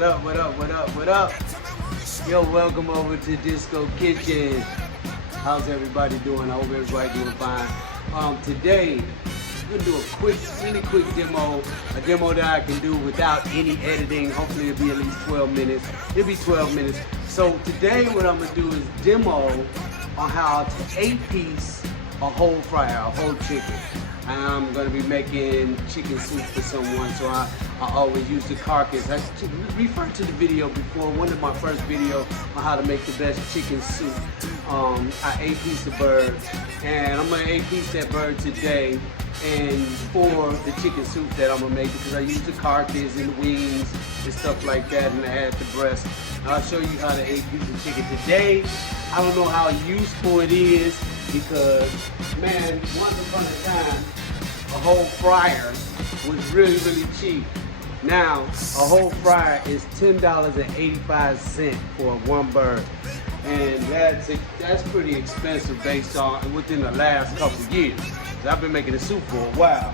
What up, what up, what up, what up? Yo, welcome over to Disco Kitchen. How's everybody doing? I hope everybody doing fine. Today, we're gonna do a really quick demo. A demo that I can do without any editing. Hopefully it'll be at least 12 minutes. It'll be 12 minutes. So today what I'm gonna do is demo on how to 8-piece a whole fryer, a whole chicken. I'm gonna be making chicken soup for someone, so I always use the carcass. I referred to the video before, one of my first videos on how to make the best chicken soup. I 8-piece the bird, and I'm gonna 8-piece that bird today, and for the chicken soup that I'm gonna make, because I use the carcass and the wings and stuff like that, and I add the breast. I'll show you how to 8-piece the chicken today. I don't know how useful it is, because man, once upon a time, a whole fryer was really cheap. Now, a whole fryer is $10.85 for one bird. And that's pretty expensive based on within the last couple of years. I've been making the soup for a while.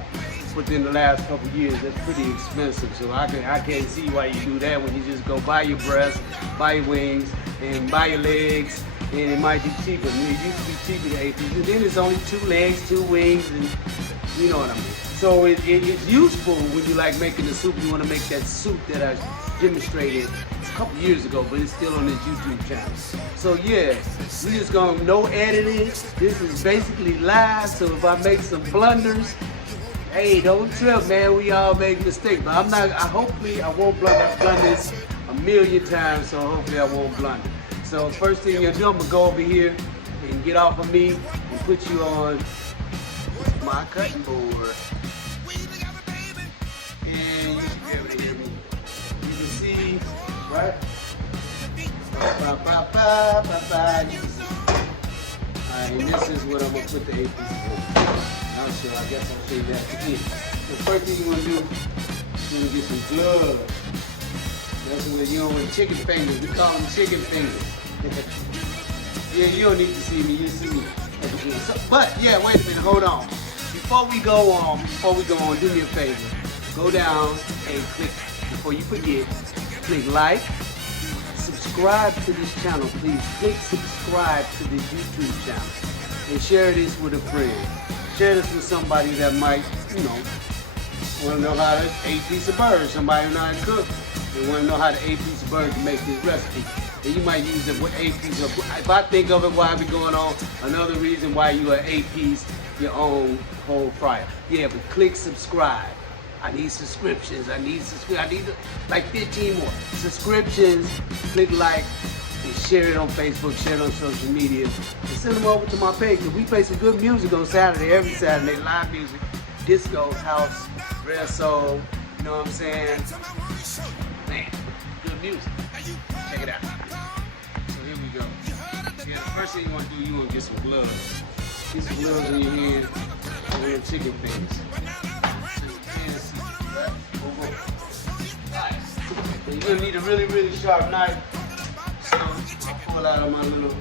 Within the last couple of years, that's pretty expensive. So I can't see why you do that when you just go buy your breast, buy your wings, and buy your legs, and it might be cheaper. It used to be cheaper to 8 pieces. Then it's only 2 legs, 2 wings, and you know what I mean. So it's useful when you like making the soup. You want to make that soup that I demonstrated a couple years ago, but it's still on this YouTube channel. So yeah, we just gonna no editing. This is basically live. So if I make some blunders, hey, don't trip, man. We all make mistakes, but I'm not. Hopefully I won't blunder this a million times. So hopefully I won't blunder. So first thing you're gonna do, I'm gonna go over here and get off of me and put you on my cutting board. And you should be able to hear me. You can see, right? Ba, ba, ba, ba, ba. You can see. Alright, and this is what I'm gonna put the 8 pieces on. Now, so I guess I'll show you that again. The first thing you wanna do is you wanna get some gloves. That's what you know, with chicken fingers. We call them chicken fingers. Yeah, you don't need to see me. You see me. So, but yeah, wait a minute. Hold on. Before we go on, do me a favor. Go down and click, before you forget, click like, subscribe to this channel, please. Click subscribe to this YouTube channel. And share this with a friend. Share this with somebody that might, you know, want to know how to 8-piece a bird. Somebody who know how to cook. They want to know how to 8-piece a bird to make this recipe. And you might use it with 8-piece. If I think of it while I be going on, another reason why you are 8-piece your own whole fryer. Yeah, but click subscribe. I need subscriptions. I need like 15 more subscriptions. Click like and share it on Facebook, share it on social media, and send them over to my page. We play some good music on Saturday, every Saturday, live music, disco, house, rare soul. You know what I'm saying? Man, good music. Check it out. So here we go. Yeah, the first thing you want to do, you want to get some gloves. Get some gloves in your hand and your chicken fingers. You're gonna need a really sharp knife. So I pull out of my little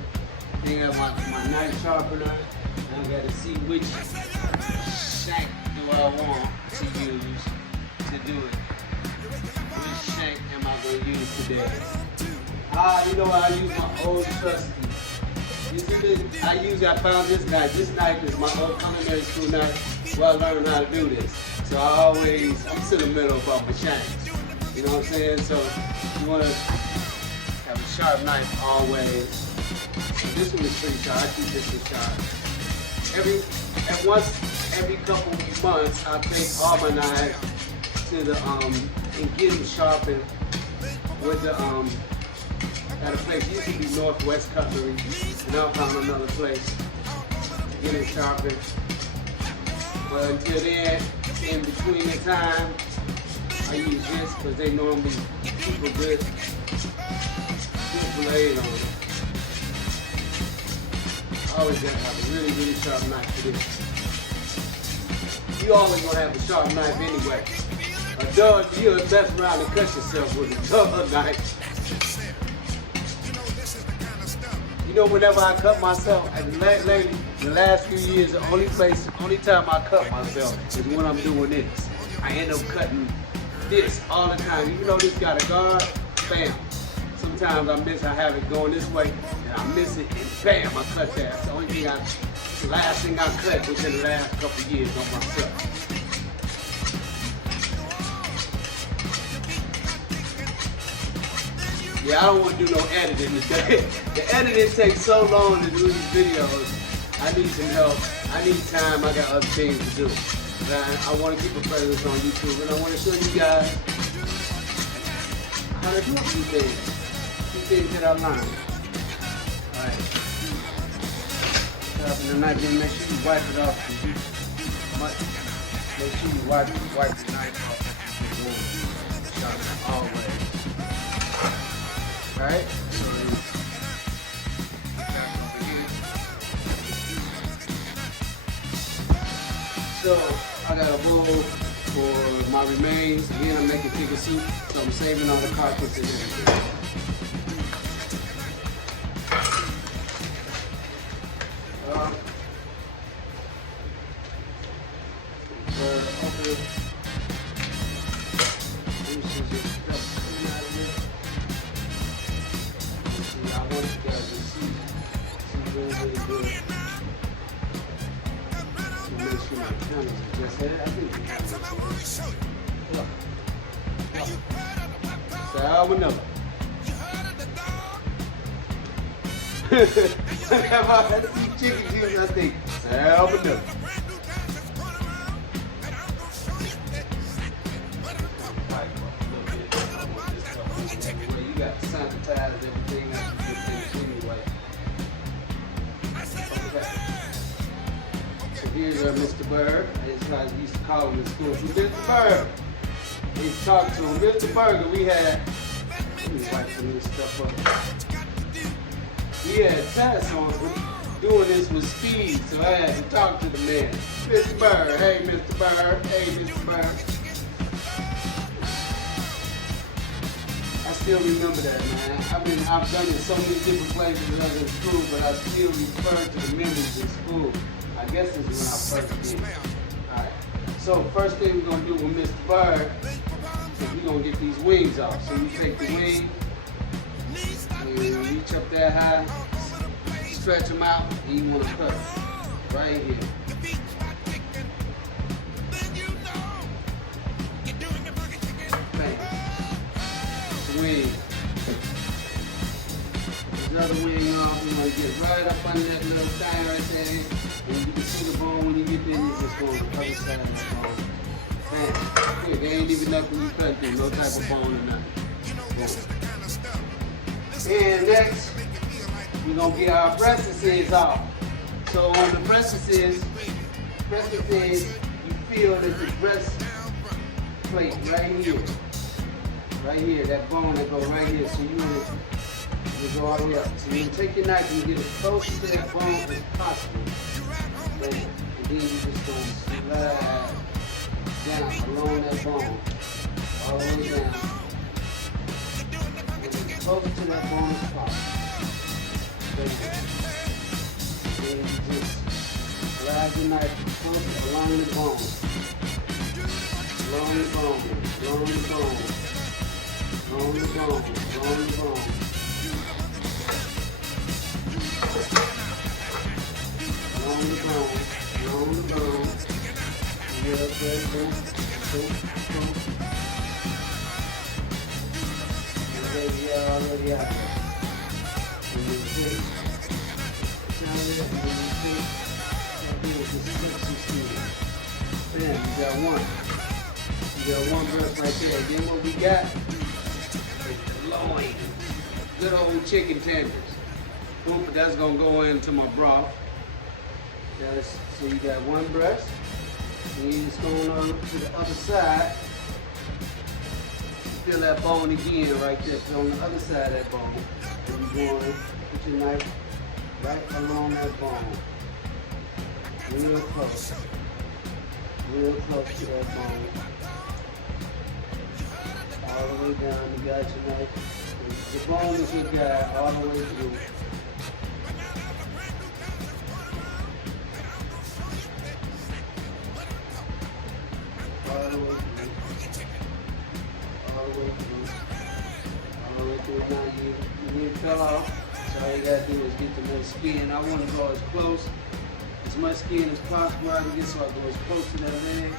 thing, I have my knife sharpener. And I gotta see which shank do I want to use to do it. Which shank am I gonna use today? You know what? I use my old trusty. I found this knife. This knife is my old culinary school knife where I learned how to do this. So I'm sentimental about my shanks. You know what I'm saying? So you want to have a sharp knife always. So this one is pretty sharp. I keep this one sharp. Every couple of months, I take all my knives to the and get them sharpened with the at a place. Used to be Northwest Cutlery, and I found another place to get it sharpened. But until then, in between the time, I use this because they normally keep a good blade on it. I always gotta have a really sharp knife for this. You always gonna have a sharp knife anyway. A dull, you'll mess around and cut yourself with a dull knife. You know, whenever I cut myself, and lately, the last few years, the only time I cut myself is when I'm doing this. I end up cutting this all the time. Even though this got a guard, bam. Sometimes I have it going this way, and I miss it, and bam, I cut that. That's the only thing the last thing I cut within the last couple of years on myself. Yeah, I don't want to do no editing today. The editing takes so long to do these videos. I need some help. I need time. I got other things to do. I want to keep a presence on YouTube, and I want to show you guys how to do a few things that I learned. Alright. Sharpen the knife, then make sure you wipe it off. Make sure you wipe the knife off. Sharpen it always. Alright? So I got a bowl for my remains. Again, I'm making chicken soup, so I'm saving all the carcass and everything. I want you guys to see really good. Make sure my cameras are just there. I think the cameras are salmonella. If I had to eat chicken juice, I think salmonella. You got to sanitize everything after you finish anyway. Okay. So here's Mr. Bird. That's what I used to call him in school. So Mr. Bird. We talked to him. Mr. Burger, we had, let me wipe some of this stuff up. We had tests on doing this with speed, so I had to talk to the man. Mr. Bird, hey Mr. Bird, hey Mr. Bird. I still remember that, man. I've done it so many different places when I was in school, but I still refer to the memories in school. I guess it's when I first did. Alright, so first thing we're going to do with Mr. Bird is we're going to get these wings off. So you take the wing, and reach up that high, stretch them out, and you want to cut them right here. Bang. Wing. This other wing off, we want to get right up under that little thigh right there. And you can see the bone when you get there, you just go on the other side of the bone. Man, quick, there ain't even nothing you cut through, no type of bone or nothing. And next, we're going to get our breastises off. So on the breastises, you feel that the breast plate right here. Right here, that bone that goes right here. So you want to go all the way up. So you take your knife and get as close to that bone as possible. And then you just go slide down along that bone. All the way down. And as close to that bone as possible. Then you just slide your knife close along the bone. Along the bone. Along the bone. Along the bone, along the bone. Along the bone, along the bone. Get up there, boom, boom, boom. Already out there. And then take, down there, and then you take, and then just slip some skin. Bam, you got one. You got one breast right there. Then what we got? Good old chicken tenders. Boom, that's gonna go into my broth. So you got one breast, and you just going on to the other side. You feel that bone again right there. So on the other side of that bone, and you going put your knife right along that bone, real close to that bone. All the way down, you got your knife. The bone is your guy all the way through. All the way through. All the way through. All Now you fell off. So all you gotta do is get the little skin. I want to go as close, as much skin as possible. I can get so I go as close to that leg.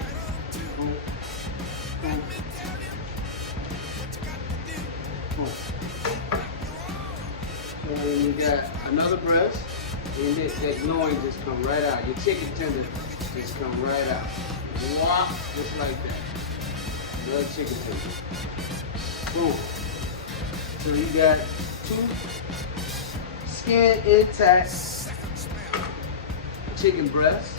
Boom. Boom. Boom. And then you got another breast, and that loin just come right out. Your chicken tender just come right out. Whop, just like that. Another chicken tender. Boom. So you got two skin intact chicken breasts.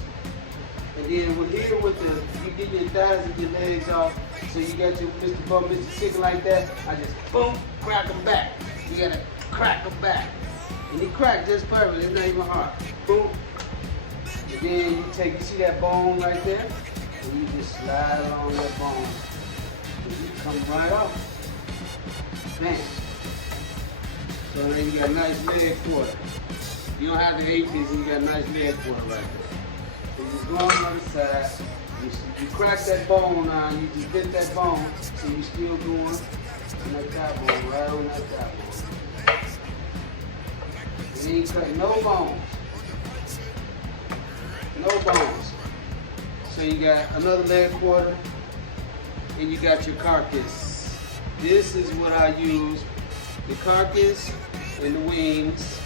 And then with here with the, you get your thighs and your legs off. So you got your Mr. Bum, Mr. Chicken like that. I just boom, crack them back. You gotta crack them back. And you crack just perfect, it's not even hard. Boom. And then you see that bone right there? And you just slide along that bone. And you come right off. Man. So then you got a nice leg quarter. You don't have the 8 piece, you got a nice leg quarter right there. So you just go on the other side. You crack that bone on, you just hit that bone, so you still going on that thigh bone, right on that thigh bone. And you ain't cutting no bones. No bones. So you got another leg quarter, and you got your carcass. This is what I use. The carcass and the wings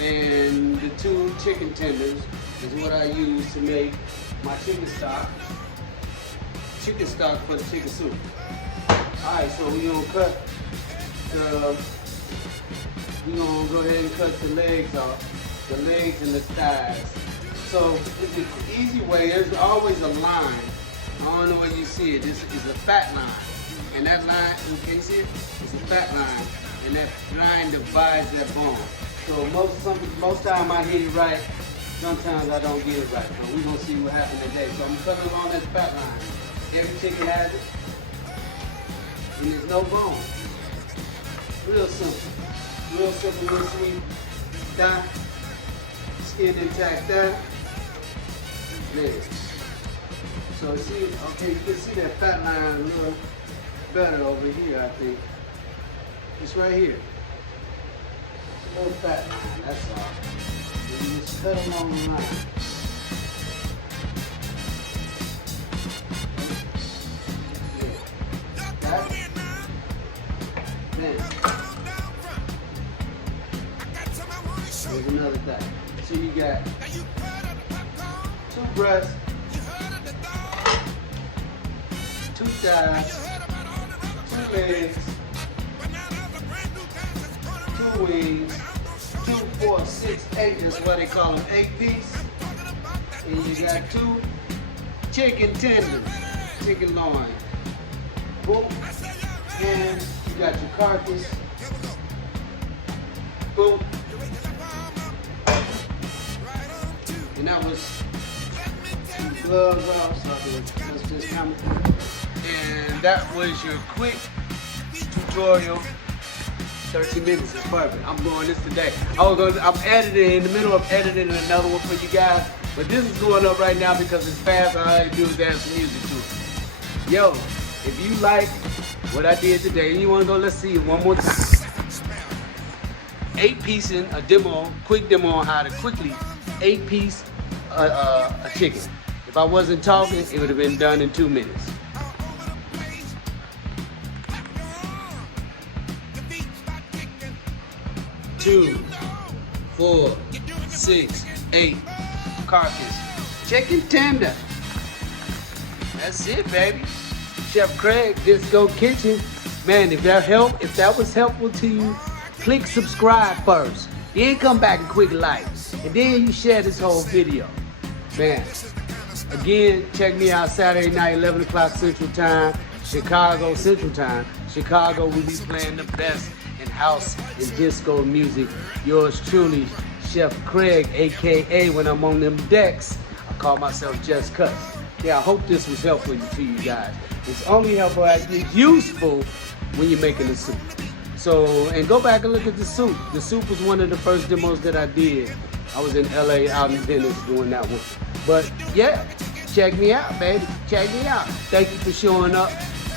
and the 2 chicken tenders is what I use to make my chicken stock for the chicken soup. Alright, so we're gonna go ahead and cut the legs off, the legs and the thighs. So it's an easy way, there's always a line. I don't know where you see it, this is a fat line. And that line, can you see it? It's a fat line. And that line divides that bone. So most time I hit it right, sometimes I don't get it right. But we're gonna see what happens today. So I'm cutting along that fat line. Every chicken has it. And there's no bone. Real simple. Real simple, real sweet. Thigh. Skin intact thigh. Legs. So see, okay, you can see that fat line a little better over here, I think. It's right here. It's a little fat line, that's all. And you just cut along the line. That. Then. There's another thing. So you got 2 breasts, 2 thighs, 2 legs, 2 wings, 2, 4, 6, 8 is what they call them 8 piece. And you got 2 chicken tenders, chicken loin. Boom. And you got your carcass. Boom. And that was gloves off, so let's just come. And that was your quick tutorial. 30 minutes is perfect. I'm doing this today. I'm editing, in the middle of editing another one for you guys, but this is going up right now because it's fast. All I do is add some music to it. Yo, if you like what I did today, and you want to go, let's see it one more time. 8-piecing a demo, quick demo on how to quickly 8-piece a chicken. If I wasn't talking, it would have been done in 2 minutes. Two, 4, 6, 8, carcass, chicken tender. That's it, baby. Chef Craig, Disco Kitchen. Man, if that was helpful to you, click subscribe first. Then come back and quick like. And then you share this whole video. Man, again, check me out Saturday night, 11 o'clock Central Time, Chicago Central Time. Chicago will be playing the best in house and disco music. Yours truly, Chef Craig, AKA when I'm on them decks, I call myself Just Cuts. Yeah, I hope this was helpful to you guys. It's only helpful, it's useful when you're making the soup. So, and go back and look at the soup. The soup was one of the first demos that I did. I was in LA out in Venice doing that one. But yeah, check me out, baby. Check me out. Thank you for showing up.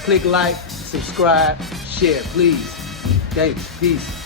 Click like, subscribe, share, please. Thanks. Peace.